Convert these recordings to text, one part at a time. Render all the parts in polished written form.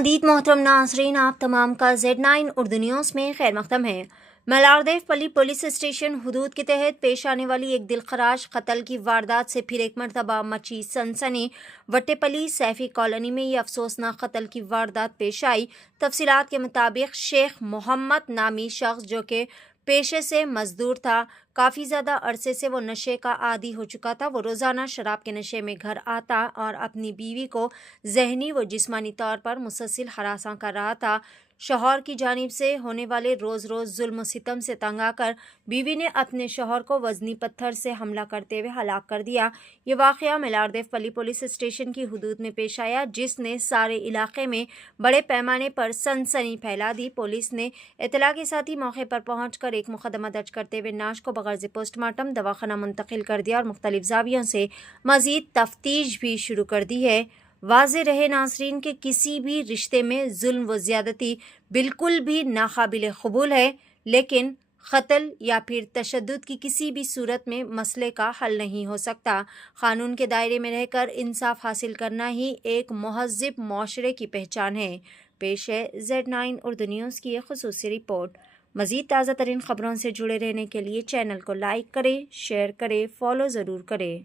खुशामदीद मोहतरम नाज़रीन, आप तमाम का Z9 उर्दू न्यूज़ में खैर मक़दम है। मलारदेव पली पुलिस स्टेशन हुदूद के तहत पेश आने वाली एक दिलखराश कत्ल की वारदात से फिर एक मरतबा मची सनसनी। वट्टेपली सैफी कॉलोनी में ये अफसोसनाक कत्ल की वारदात पेश आई। तफसीलात के मुताबिक शेख मोहम्मद नामी शख्स जो कि पेशे से मजदूर था, काफ़ी ज़्यादा अरसे से वो नशे का आदी हो चुका था। वो रोज़ाना शराब के नशे में घर आता और अपनी बीवी को जहनी व जिस्मानी तौर पर मुसलसल हरासा कर रहा था। शौहर की जानिब से होने वाले रोज़ रोज़ जुल्म सितम से तंग आकर बीवी ने अपने शौहर को वजनी पत्थर से हमला करते हुए हलाक कर दिया। ये वाक़या मलारदेव पली पुलिस स्टेशन की हुदूद में पेश आया, जिसने सारे इलाके में बड़े पैमाने पर सनसनी फैला दी। पुलिस ने इत्तला के साथ ही मौके पर पहुँच कर एक मुकदमा दर्ज करते हुए नाश को बगैर पोस्टमार्टम दवाखाना मुंतकिल कर दिया और मुख्तलिफ ज़ावियों से मज़ीद तफ्तीश भी शुरू कर दी है। वाज़े रहे नाज़रीन के किसी भी रिश्ते में जुल्म व ज़्यादती बिल्कुल भी नाकाबिल कबूल है, लेकिन क़त्ल या फिर तशद्दुद की किसी भी सूरत में मसले का हल नहीं हो सकता। क़ानून के दायरे में रहकर इंसाफ हासिल करना ही एक महज़्ज़ब माशरे की पहचान है। पेश है Z9 उर्दू न्यूज़ की एक ख़ुसूसी रिपोर्ट। मज़ीद ताज़ा तरीन ख़बरों से जुड़े रहने के लिए चैनल को लाइक करें, शेयर करें, फॉलो ज़रूर करें।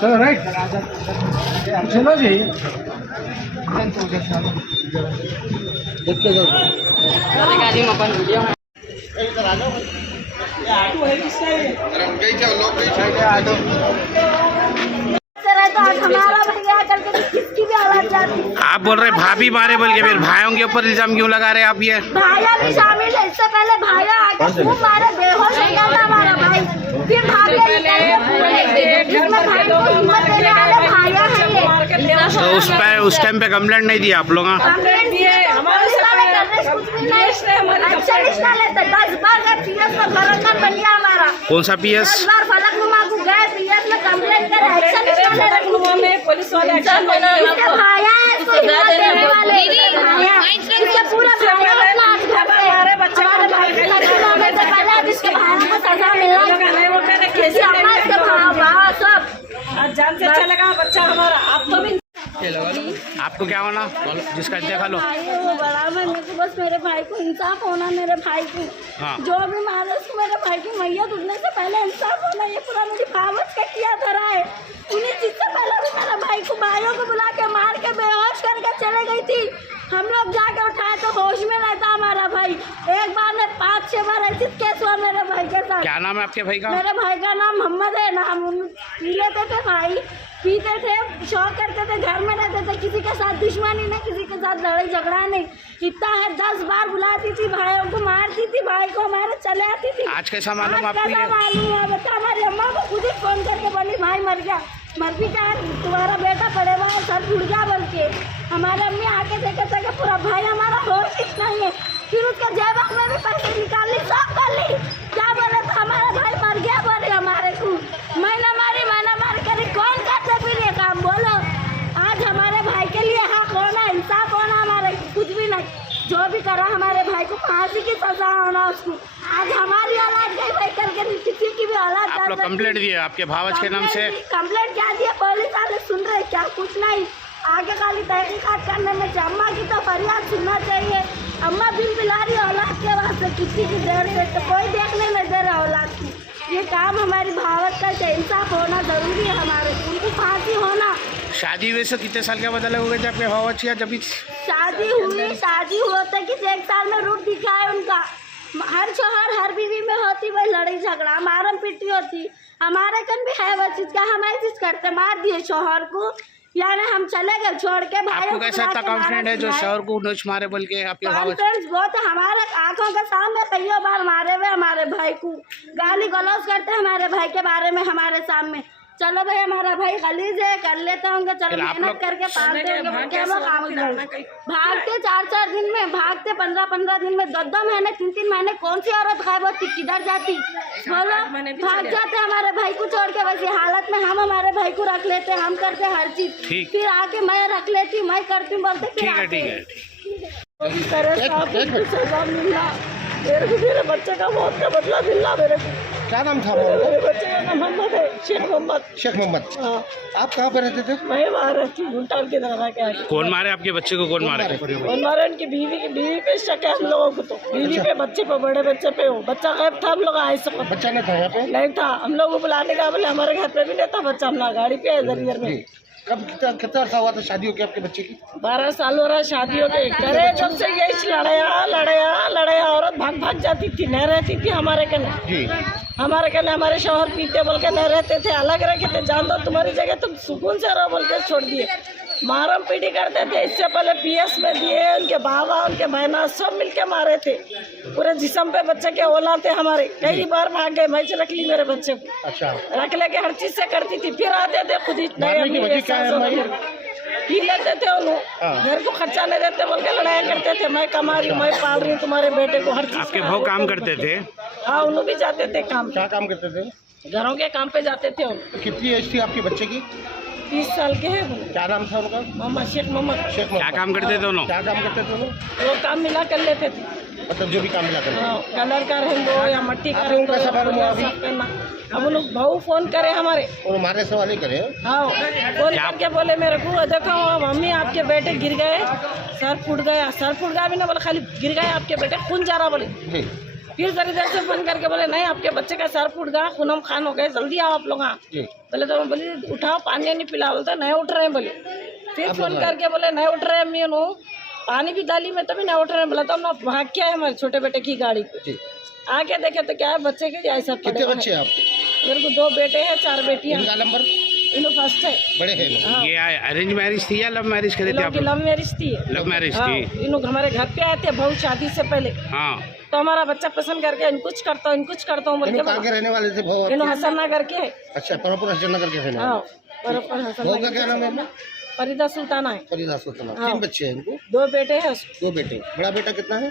चलो राइट चलो जी आप बोल रहे भाभी मारे बोल के फिर भाइयों के ऊपर इल्जाम क्यों लगा रहे आप? ये भाया भी शामिल है। इससे पहले भाया आके खूब मारे, बेहोश हो गया था हमारा भाई। फिर भाभी जिसमें भाई को हिम्मत देने वाले भाया है ये। तो उस टाइम पे कंप्लेंट नहीं दिया आप लोग? कंप्लेंट दिए कुछ भी नहीं, अच्छा रिश्ता लेते 10 बार गए PS में भरंगन बन गया हमारा। कौन सा PS? 10 बार फलकनुमा को गए PS में कंप्लेंट करे, एक्शन रिश्ता ले रखनुमा में पुलिस वाले एक्शन लेना है। भाया है इसको हिम्मत देने वाले भाया, इसके पूरा भाया अपना हमारे बच्चे हमारे भाई के होने से पहले अब इसके भाई को सजा मिलना वो कहते कैसे अम्मा इसके भाई सब आज जान से अच्छा लगा बच्चा हमारा। आप तो भी आपको क्या होना जिसका देखा लो वो बड़ा मैंने तो बस मेरे भाई को इंसाफ होना, मेरे भाई को जो भी मारे उसको मेरे भाई की मैयत उठने से पहले इंसाफ होना। ये पूरा मेरी भावच का किया धरा है। उन्हीं चीज से पहले भी मेरे भाई को भाइयों को बुला के मार के बेहोश करके चले गई थी। हम लोग जाके उठाए तो होश में रहता हमारा भाई। एक बार ने 5-6 बार ऐसी केस हुआ मेरे भाई के साथ। क्या नाम है आपके भाई का? मेरे भाई का नाम मोहम्मद है। नाम पी लेते थे भाई, पीते थे, शौक करते थे, घर में रहते थे, किसी के साथ दुश्मनी नहीं, किसी के साथ लड़ाई झगड़ा नहीं। इतना है 10 बार बुलाती थी भाइयों को, मारती थी भाई को, हमारे चले आती थी। आज कैसा मालूम आपको? मालूम है बेटा, हमारी अम्मा को खुद ही फोन करके बोली भाई मर गया, मर भी क्या तुम्हारा बेटा पड़ेगा और सर जुड़ गया बोल के। हमारे अम्मी आके देखे पूरा भाई हमारा होश कितना ही है। फिर उसके जेब में भी पैसे निकाल ली, सब कर ली। क्या बोले तो हमारा भाई मर गया बोले हमारे को। मैंने मारी करी कौन करते फिर ये काम बोलो। आज हमारे भाई के लिए हक होना, इंसाफ होना, हमारे कुछ भी नहीं। जो भी करा हमारे भाई को फांसी की सजा होना उसको। आज हमारी औलाद गई भाई, कल के किसी की भी औलाद। आप लोग कंप्लेंट दिए आपके भावच के नाम से? कंप्लेंट क्या दिए, पुलिस वाले सुन रहे क्या? कुछ नहीं। आगे खाली तहकीकात करने में अम्मा की तो फरियाद सुनना चाहिए। अम्मा बिल बिला रही औलाद के वास्ते किसी की देर से, तो कोई देखने नहीं दे रहा औलाद की। ये काम हमारी भावत का इंसाफ होना जरूरी है। हमारे उनको फांसी होना। शादी वैसे कितने साल के बदले हुए थे आपके भावच या जब शादी हुई? शादी होता कि 1 साल में रूप दिखा है उनका। हर शोहर हर बीवी में होती वही लड़ाई झगड़ा, मारम पिटी होती। हमारे कन भी है वो चीज का, हम ऐसी चीज करते, मार दिए शोहर को, यानी हम चले गए छोड़ के। भाई आपको कैसा था कॉन्फिडेंट है जो शोहर को नोच मारे बोल के? आपके कॉन्फिडेंस बहुत है। हमारे आंखों के सामने कई बार मारे हुए हमारे भाई को, गाली गलौज करते हमारे भाई के बारे में हमारे सामने। चलो भाई हमारा भाई गलीज है, कर लेते होंगे, चलो मेहनत करके पालते होंगे, क्या वो काम करेंगे। भागते 4-4 दिन में, भागते 15-15 दिन में, 2-2 महीने 3-3 महीने कौन सी औरत गायब होती, किधर जाती बोलो? भाग जाते हमारे भाई को छोड़ के वैसी हालत में हम हमारे भाई को रख लेते, हम करते हर चीज, ठीक। फिर आके मैं रख लेती, मैं करती हूँ बोलते, फिर ठीक है आके- ठीक है तो इस तरह से आप उनको सजा मिलना, मेरे को मेरे बच्चे का मौत का बदला मिलना मेरे को। क्या नाम था उनका? मेरे बच्चे का नाम मोहम्मद है, शेख मोहम्मद। शेख मोहम्मद। हाँ, आप कहाँ पे रहते थे? मैं वहाँ रहती हूँ भूटान के दरगाह के आगे। कौन मारे आपके बच्चे को? कौन मारे? और मारे उनकी बीवी पे शक है हम लोगों को, तो बीवी पे, बच्चे पे, बड़े बच्चे पे हो। बच्चा गायब था, हम लोग आए सब बच्चा नहीं था यहाँ पे? नहीं था, हम लोग को बुलाने का बोले हमारे घर पे भी नहीं था बच्चा, हम लोग गाड़ी पे है इधर इधर में। जी। कब कितना अर्सा हुआ था शादी हो गई आपके बच्चे की? 12 साल हो रहा है शादियों के, करे जब से यही लड़ाया, औरत भाग जाती थी, नहीं रहती थी हमारे कने। जी। हमारे कने हमारे शौहर पीते बोल के नहीं रहते थे, अलग रहते थे, जान दो तुम्हारी जगह तुम सुकून से रहो बोल के छोड़ दिए। मारम पीटी करते थे, इससे पहले PS में दिए, उनके बाबा उनके बहना सब मिलके मारे थे, पूरे जिस्म पे बच्चे के ओला थे हमारे। कई बार भाग गए, मैं रख ली मेरे बच्चे को, अच्छा। रख लेके हर चीज से करती थी, फिर आते थे खुद ही मारने की वजह क्या है? पी लेते थे उन्होंने, घर को खर्चा नहीं देते बोल के लड़ाई करते थे, मैं कमा रही हूँ, मैं पाल रही हूँ तुम्हारे बेटे को, हर चीज। आपके भाव काम करते थे? हाँ, उन्होंने भी जाते थे काम, क्या काम करते थे? घरों के काम पे जाते थे उन। तो कितनी एज थी आपके बच्चे की? 30 साल के है वो। क्या नाम था उनका? मोहम्मद, शेख मोहम्मद। शेख क्या मोहम्मद। काम करते थे दोनों? क्या काम करते थे दोनों? वो काम मिला कर लेते थे, मतलब जो भी काम मिला करते? हाँ, कलर का रहेंगे या मट्टी का आप लोगों का रहेंगे, सफर हुआ अभी? साफ करना। अब उन लोग भाऊ फोन करे हमारे, और मारने से वाले करे? हाँ, फोन करके बोले मेरे को, देखो मम्मी आपके बेटे गिर गए, सर फूट गया भी ना बोले, खाली गिर गए आपके बेटे, खून जा रहा बोले। जी। फिर जरी देर से फोन करके बोले नहीं आपके बच्चे का सर फूट गया, खूनम खान हो गए, जल्दी आओ आप लोग। हाँ, जी। बोले तो मैं बोली उठाओ, पानी नहीं पिला, बोलते नहीं उठ रहे हैं बोले। फिर फोन करके बोले नहीं उठ रहे हैं, मैं नो पानी भी डाली में तभी नहीं उठ रहे हैं, बोला तो हम भाग के आए हमारे छोटे बेटे की गाड़ी पे। जी। आके देखे तो क्या है, बच्चे के ऐसा कितने बच्चे हैं आपके? मेरे को 2 बेटे हैं, 4 बेटियां। इनका नंबर? इन्हों फर्स्ट है। बड़े हैं लोग? हाँ, ये अरेंज मैरिज थी या लव मैरिज करे थे आप? लव मैरिज थी। लव मैरिज हाँ, थी। इन्हों हमारे घर पे आए थे बहुत शादी से पहले, हाँ। तो हमारा बच्चा पसंद करके इन कुछ करता हूँ बोल इन्हों कहाँ के। के रहने वाले थे भाव? इन्हों हसन नगर के है। अच्छा, प्रॉपर हसन नगर के रहने हाँ, वाले? बराबर हसन भाव का नगर क्या नाम है? फरीदा सुल्ताना है। फरीदा सुल्ताना। हाँ। 3 बच्चे हैं इनको? 2 बेटे हैं उसको, 2 बेटे। बड़ा बेटा कितना है?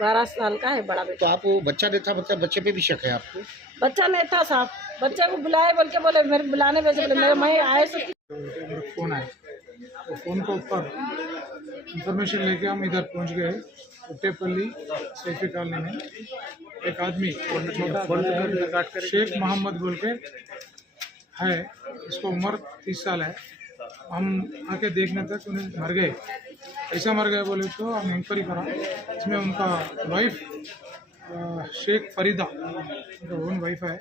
12 साल का है बड़ा बेटा। तो आप वो बच्चा नहीं था, मतलब बच्चे पे भी शक है आपको? बच्चा नहीं था साहब, बच्चे को बुलाए बोल के बोले, मेरे बुलाने भेजे बोले, मेरे मैं आए से मेरा फ़ोन आया, तो फ़ोन के ऊपर इंफॉर्मेशन लेके हम इधर पहुंच गए, उट्टेपल्ली सेल्फी कॉलोनी में। एक आदमी शेख मोहम्मद बोल के है, इसको उम्र 30 साल है। हम आके देखने तक उन्हें मर गए, ऐसा मर गए बोले तो हम इंक्वायरी करा, इसमें उनका वाइफ शेख फरीदा, उनका ओन वाइफ है,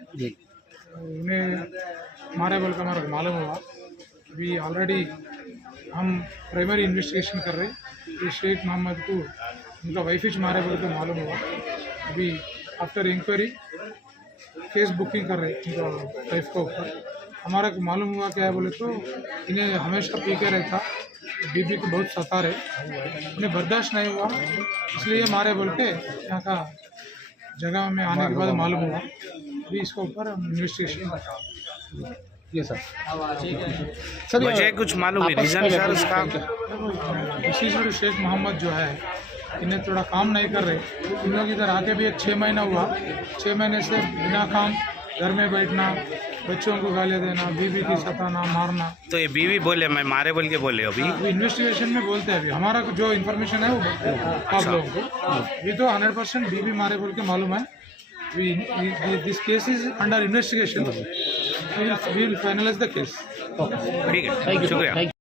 उन्हें मारे बोल का हमारा मालूम हुआ। अभी ऑलरेडी हम प्राइमरी इन्वेस्टिगेशन कर रहे, ये शेख मोहम्मद को उनका वाइफ ही मारे बोल के मालूम हुआ। अभी आफ्टर इंक्वायरी केस बुकिंग कर रहे उनका वाइफ के ऊपर। हमारा को मालूम हुआ क्या है बोले तो इन्हें हमेशा पी के रहता, बीबी को बहुत सता रहे, उन्हें बर्दाश्त नहीं हुआ, इसलिए मारे बोल के यहाँ का जगह में आने के बाद मालूम हुआ। अभी इसके ऊपर इन्वेस्टिगेशन। ये सर वजह कुछ मालूम है? रीजन सर उसका? विशेष शेख मोहम्मद जो है, इन्हें थोड़ा काम नहीं कर रहे, इन लोग इधर आके भी 6 महीना हुआ, 6 महीने से बिना काम घर में बैठना, बच्चों को गालियाँ देना, बीवी की सताना, मारना। तो ये बीवी बोले मैं मारे बोल के बोले? अभी इन्वेस्टिगेशन में बोलते हैं, अभी हमारा जो इन्फॉर्मेशन है वो आप लोगों को अभी तो 100% बीवी मारे बोल के मालूम है। This case is under investigation, we will finalise the case. ठीक है, शुक्रिया।